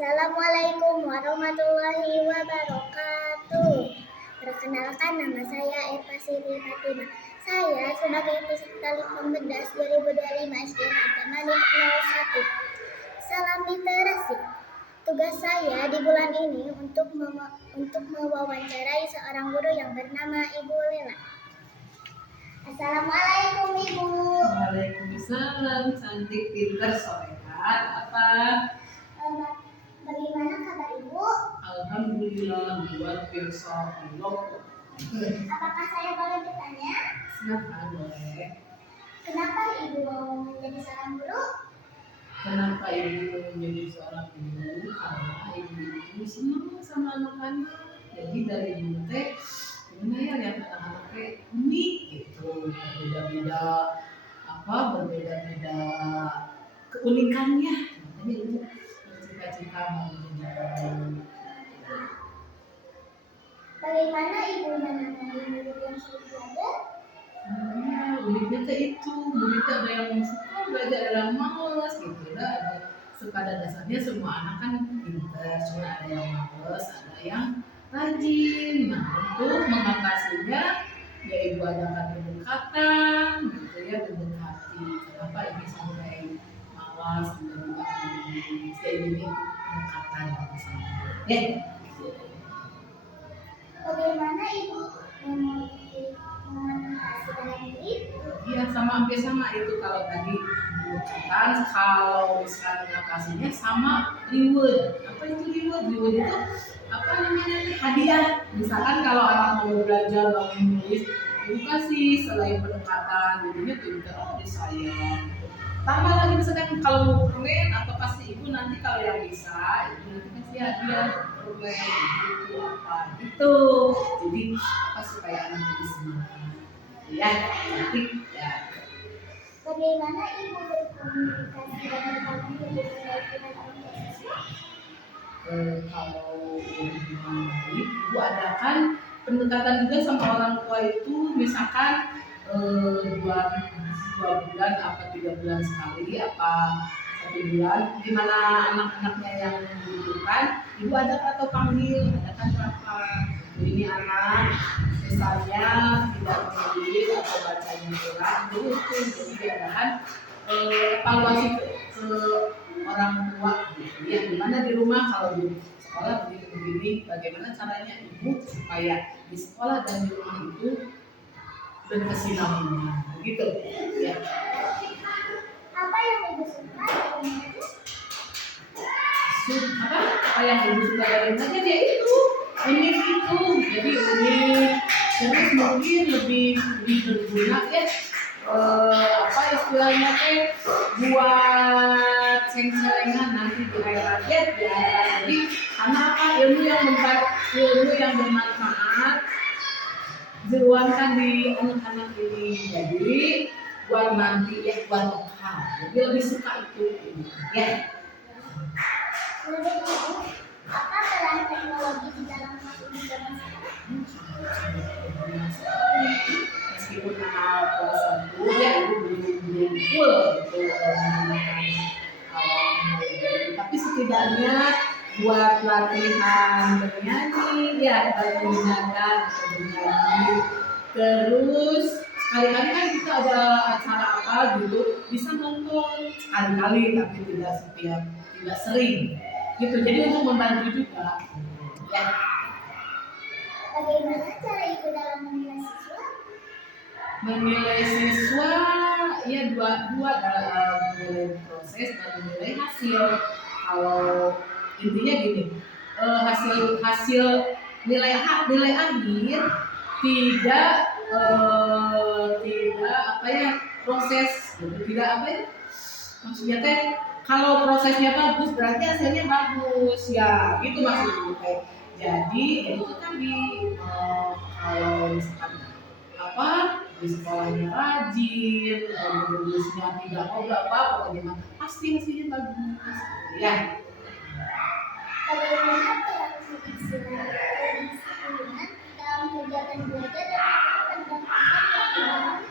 Assalamualaikum warahmatullahi wabarakatuh. Perkenalkan, nama saya Eva Siti Fatimah. Saya sebagai peserta Litbang 2025 SDN Manik 01. Salam literasi. Tugas saya di bulan ini untuk mewawancarai seorang guru yang bernama Ibu Lela. Assalamualaikum Ibu. Waalaikumsalam, cantik, pintar, solehat. Apa? Bagaimana kabar Ibu? Alhamdulillah, luar biasa. Apakah saya boleh bertanya? Silakan, boleh. Kenapa Ibu mau menjadi seorang guru? Kenapa ibu menjadi seorang guru? Karena ibu itu senang sama anak-anak. Jadi dari dulu teh, gimana ya, lihat anak-anak teh unik gitu, berbeda-beda keunikannya. Makanya ibu bercita-cita mau menjadi guru. Bagaimana Ibu menangani murid yang sulit belajar? Uniknya teh itu, muridnya ada yang suka belajar, ada yang malas gitu. Ada pada dasarnya semua anak kan pintar, cuma ada yang malas, ada yang rajin. Nah, untuk mengatasinya, ya ibu adakan pendekatan, gitu ya, mendekati. Kenapa ini sampai malas, juga ini pendekatan sama. Ya. Bagaimana Ibu memotivasi dalam murid? Iya, hampir sama itu. Kalau tadi pendekatan, kalau misalnya mengatasinya sama reward. Apa itu reward? Reward itu apa namanya? Hadiah. Misalkan kalau anak mau belajar, mau menulis, ibu kasih selain pendekatan, jadinya pintar, disayang. Tambah lagi misalkan kalau mau permen, atau kasih ibu nanti kalau yang bisa, ibu nanti kasih hadiah permen itu apa gitu. Jadi apa supaya anak jadi semangat, ya, cantik ya. Bagaimana Ibu berkomunikasi dan membangun hubungan baik dengan orang tua siswa? Kalau hubungan baik, ibu adakan pendekatan juga sama orang tua itu, misalkan 2 bulan apa 3 bulan sekali apa 1 bulan, gimana anak-anaknya yang membutuhkan, ibu adakan atau panggil, adakan rapat. Ini anak misalnya tidak menulis atau bacanya kurang, jadi diadakan evaluasi ke orang tua gitu ya, gimana di rumah, kalau di sekolah begini, bagaimana caranya ibu supaya di sekolah dan di rumah itu berkesinambungan gitu ya. Apa yang Ibu suka dari mengajar? Apa yang ibu suka dari mengajar? Ya itu unik itu, jadi unik, terus mungkin lebih berguna ya, apa istilahnya buat ceng-cengan nanti di akhirat ya. Jadi karena apa, ilmu yang bermanfaat diluangkan di anak-anak ini, jadi buat nanti ya, buat bekal. Jadi lebih suka itu ya. Menurut Ibu, apa peran teknologi di dalam kelas ini zaman sekarang? Meskipun anak kelas 1 ya ibu belum full gitu menggunakan teknologi, tapi setidaknya buat latihan bernyanyi ya, menggunakan atau bernyanyi. Terus sekali-kali kan kita ada acara apa gitu, bisa nonton sekali-kali tapi tidak sering gitu, jadi untuk membantu juga ya. Bagaimana cara Ibu dalam menilai siswa? Menilai siswa ya dua dalam menilai proses dan menilai hasil. Kalau intinya gini, hasil nilai akhir tidak apa ya, proses gitu, tidak apa ya, maksudnya teh kalau prosesnya bagus berarti hasilnya bagus ya, gitu maksudnya. Jadi itu tadi, kalau misalkan apa di sekolahnya rajin, menulisnya tidak apa pokoknya pasti hasilnya bagus ya. Bagaimana peran kedisiplinan dalam kegiatan belajar dan pendampingan?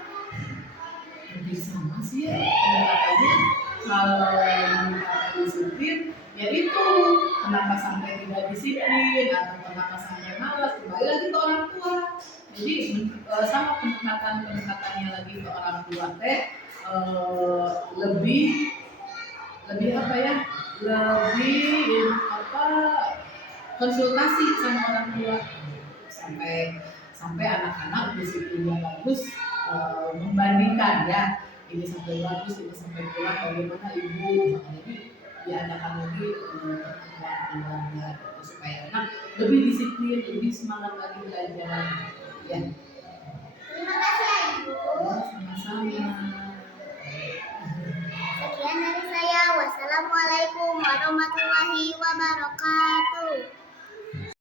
Hampir sama sih ya pendekatannya. Kalau disiplin ya itu kenapa sampai tidak disiplin atau kenapa sampai malas, kembali lagi ke orang tua. Jadi sama pendekatannya lagi ke orang tua teh lebih apa ya, lebih apa, konsultasi sama orang tua sampai anak-anak disiplinnya bagus, membandingkan ya, ini sampai bagus, ini sampai kurang, bagaimana ibu, jadi diadakan lagi keluarga supaya anak lebih disiplin, lebih semangat lagi belajar ya. Terima kasih ya Ibu. Sama-sama. Sekian dari saya. Wassalamualaikum warahmatullahi wabarakatuh.